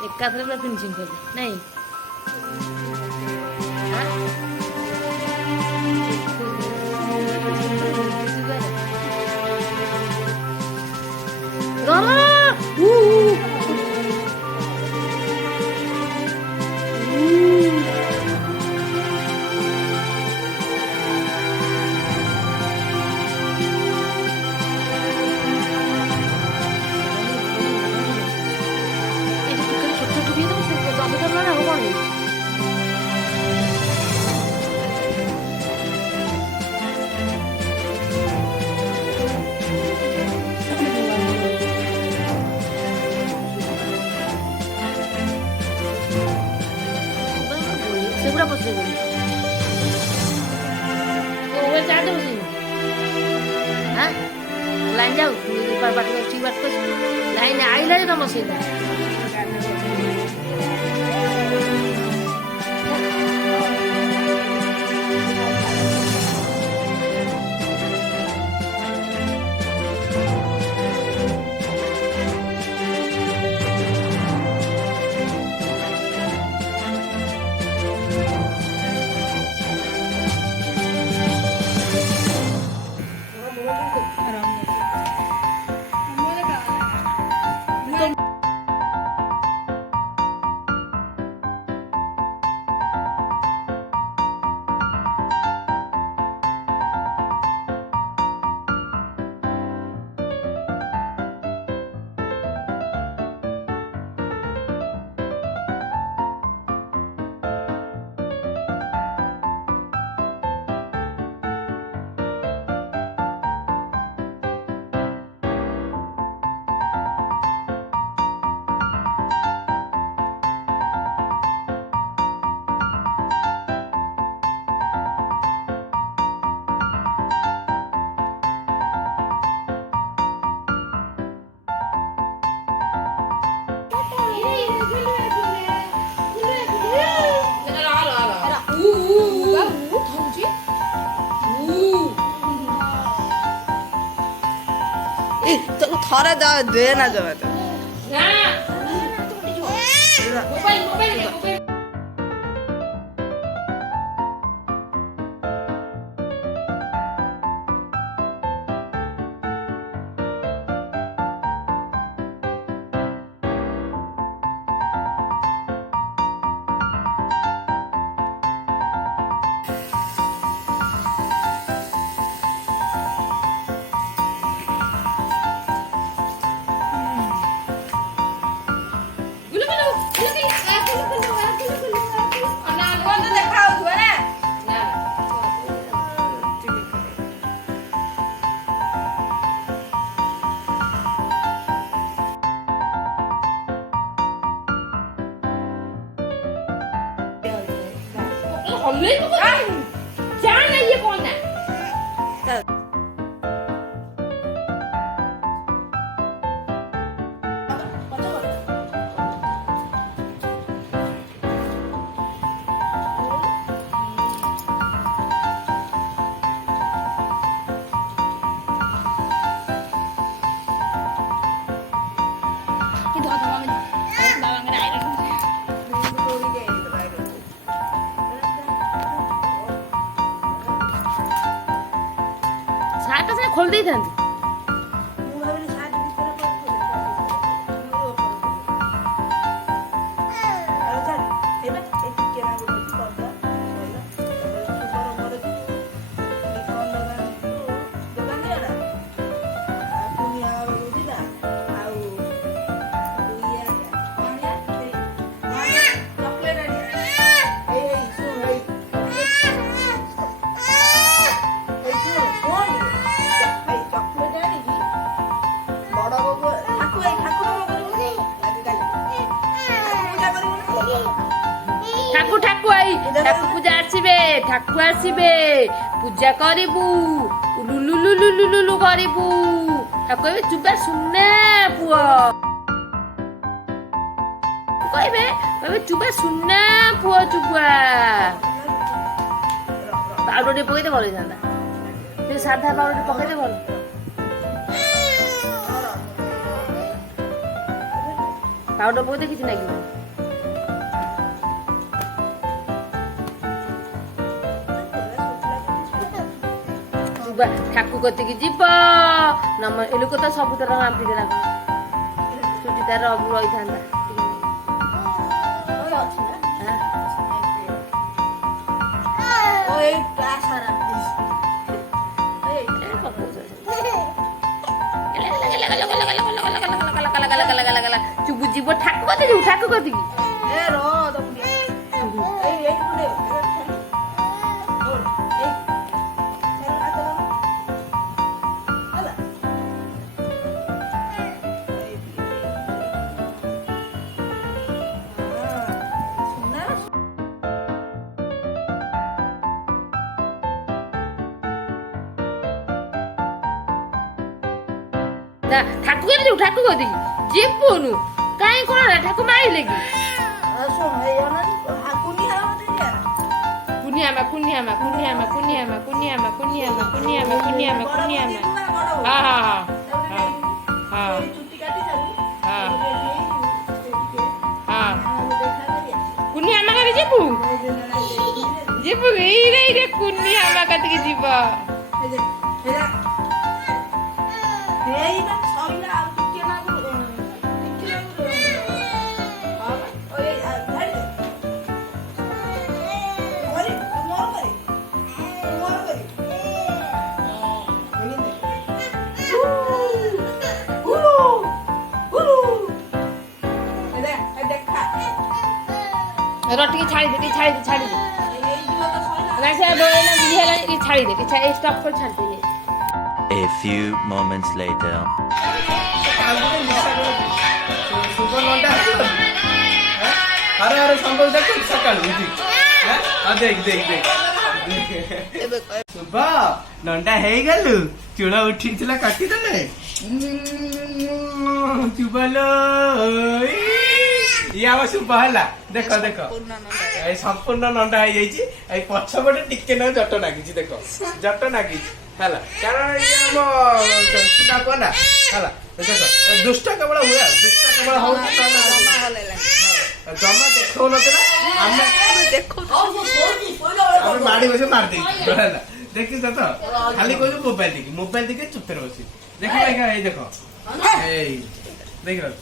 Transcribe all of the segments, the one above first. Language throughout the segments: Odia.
ଏକାଥରେ ପୁରା ଫିନିସିଂ କଲି ନାଇଁ ସେଗୁଡ଼ା ବସେଇବନି ଚାର୍ଜ ବସେଇନି ଲାଇନ୍ ଯାଉ ବାଟ ଲାଇନ୍ ଆଇଲା ଯେ ତମ ବସେଇଲା ଥରେ ଦେ ନା ଜମା जाना ये कौन है साटा से खोल दे था ଠାକୁ ପୂଜା ଆସିବେ ଠାକୁ ଆସିବେ ପୂଜା କରିବୁ ଲୁଲୁଲୁଲୁଲୁଲୁ କରିବୁ ଠାକୁ କହିବେ ଚୁପା ସୁନା ପୁଅ କହିବେ ଚୁପା ସୁନା ପୁଅ ଚୁପା ପାଉଡର ଟିକେ ପକେଇତେ ଭଲ ହେଇଥାନ୍ତା ସାଧା ପାଉଡର ଟିକେ ପକେଇତେ ଭଲ ପାଉଡର ପକେଇ କିଛି ଲାଗିବ ଠାକୁ କତିକି ଯିବ ନମ ଏ ଲୋକ ତ ସବୁଥର ରାମ୍ପି ଦେଲା ଚୁଟି ତାର ରହିଥାନ୍ତା ଚୁବୁ ଯିବ ଠାକୁ କତିକି ଠାକୁ କତିକି ଠାକୁ କତିକି ଠାକୁ କତିକି ଯିବୁନୁ କାହିଁ କଣ ଠାକୁ ମାରିଲେ କି କୁନିଆମା କୁନିଆମା କୁନିଆମା କୁନିଆମା କୁନିଆମା କୁନିଆମା କୁନିଆମା କୁନିଆମା କୁନିଆମା ହଁ ହଁ ହଁ ହଁ ହଁ କୁନିଆମା କତିକି ଯିବୁ ଯିବୁ ଏଇରେ କୁନିଆମା କତିକି ଯିବ ଟିକେ ଛାଡ଼ିଦେ ଟିକେ ଛାଡ଼ିଦେ ଛାଡ଼ିଦେ ନା ସେ ହେଲାଣି ଛାଡ଼ିଦେ ଟିକେ ଷ୍ଟପ୍ କରି ଛାଡ଼ିଦେ A few moments later. अरे अरे संभव देखो सकाळ बुझी हां देख देख देख सुबा नंडा हे गलु चूड़ा उठी थिला काटी दले चुबलो या वा सुबा हला देखो देखो ए संपूर्ण नंडा हे जाईची ए पछ बटे टिके न जट लागी छी देखो जट लागी हला कारण ये हम सुना कोना हला देखो दुष्ट केवल हुआ दुष्ट केवल हो जमा देखो नतला हम देखो हम माडी बसे मार दे हला देखि त खाली कोइ मोबाइल दिके चुप रहो छी देखि देखा ए देखो ए देख रहो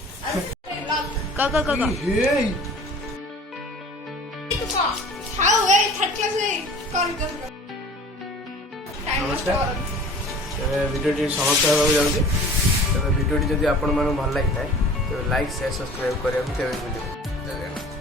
का ए खाओ ए थर्ड क्लास ए कर नमस्कार भिडियोटी समाप्त होगा जाऊँगी तेज भिडियोटी जब आपण भल लगी था तो लाइक शेयर सब्सक्राइब करा केवे भूल।